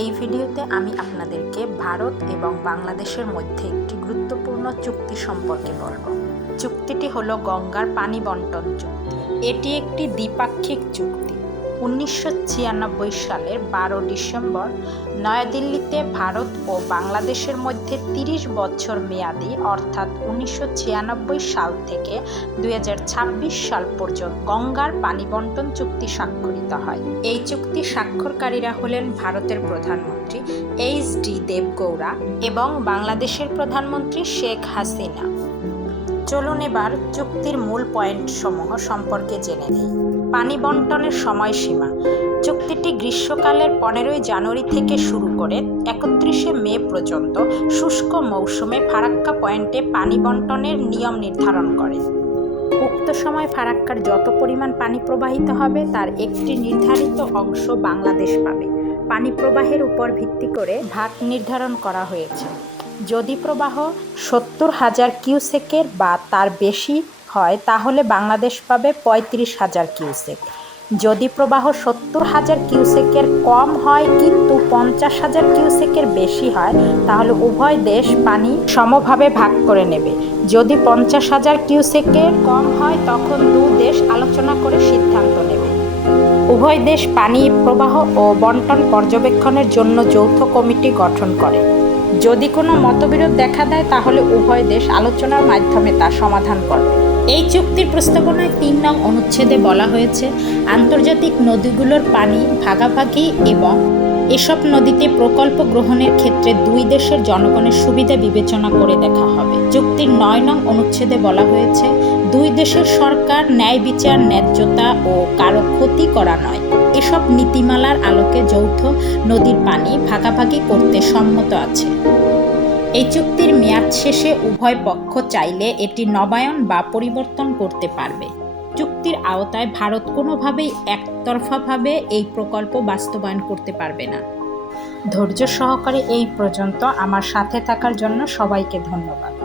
এই ভিডিওতে আমি আপনাদেরকে ভারত এবং বাংলাদেশের মধ্যে একটি গুরুত্বপূর্ণ চুক্তি সম্পর্কে বলব। চুক্তিটি হলো গঙ্গার পানি বন্টন চুক্তি। এটি একটি দ্বিপাক্ষিক চুক্তি। উনিশশো ছিয়ানব্বই সালের বারো ডিসেম্বর নয়াদিল্লিতে ভারত ও বাংলাদেশের মধ্যে তিরিশ বছর মেয়াদি, অর্থাৎ উনিশশো ছিয়ানব্বই সাল থেকে দু হাজার ছাব্বিশ সাল পর্যন্ত গঙ্গার পানি বন্টন চুক্তি স্বাক্ষরিত হয়। এই চুক্তি স্বাক্ষরকারীরা হলেন ভারতের প্রধানমন্ত্রী এইচ ডি দেবগৌড়া এবং বাংলাদেশের প্রধানমন্ত্রী শেখ হাসিনা। চলুন এবার চুক্তির মূল পয়েন্ট সমূহ সম্পর্কে জেনে নিই। পানি বন্টনের সময়সীমা। চুক্তিটি গ্রীষ্মকালের পনেরোই জানুয়ারি থেকে শুরু করে একত্রিশে মে পর্যন্ত শুষ্ক মৌসুমে ফারাক্কা পয়েন্টে পানি বন্টনের নিয়ম নির্ধারণ করে। উক্ত সময় ফারাক্কার যত পরিমাণ পানি প্রবাহিত হবে, তার একটি নির্ধারিত অংশ বাংলাদেশ পাবে। পানি প্রবাহের উপর ভিত্তি করে ভাগ নির্ধারণ করা হয়েছে। যদি প্রবাহ সত্তর হাজার কিউসেকের বা তার বেশি হয়, তাহলে বাংলাদেশ পাবে পঁয়ত্রিশ হাজার কিউসেক। যদি প্রবাহ সত্তর হাজার কিউসেকের কম হয় কিন্তু পঞ্চাশ হাজার কিউসেকের বেশি হয়, তাহলে উভয় দেশ পানি সমভাবে ভাগ করে নেবে। যদি পঞ্চাশ হাজার কিউসেকের কম হয়, তখন দু দেশ আলোচনা করে সিদ্ধান্ত নেবে। উভয় দেশ পানি, প্রবাহ ও বন্টন পর্যবেক্ষণের জন্য যৌথ কমিটি গঠন করে। যদি কোনো মতবিরোধ দেখা দেয়, তাহলে উভয় দেশ আলোচনার মাধ্যমে তা সমাধান করবে। এই চুক্তির প্রস্তাবনায় তিন নং অনুচ্ছেদে বলা হয়েছে, আন্তর্জাতিক নদীগুলোর পানি ভাগাভাগি এবং এসব নদীতে প্রকল্প গ্রহণের ক্ষেত্রে দুই দেশের জনগণের সুবিধা বিবেচনা করে দেখা হবে। চুক্তির নয় নং অনুচ্ছেদে বলা হয়েছে, দুই দেশের সরকার ন্যায় বিচার, ন্যায্যতা ও কারও ক্ষতি করা নয়। এসব নীতিমালার আলোকে যৌথ নদীর পানি ভাগাভাগি করতে সম্মত আছে। এই চুক্তির মেয়াদ শেষে উভয় পক্ষ চাইলে এটি নবায়ন বা পরিবর্তন করতে পারবে। চুক্তির আওতায় ভারত কোনোভাবেই একতরফাভাবে এই প্রকল্প বাস্তবায়ন করতে পারবে না। ধৈর্য সহকারে এই পর্যন্ত আমার সাথে থাকার জন্য সবাইকে ধন্যবাদ।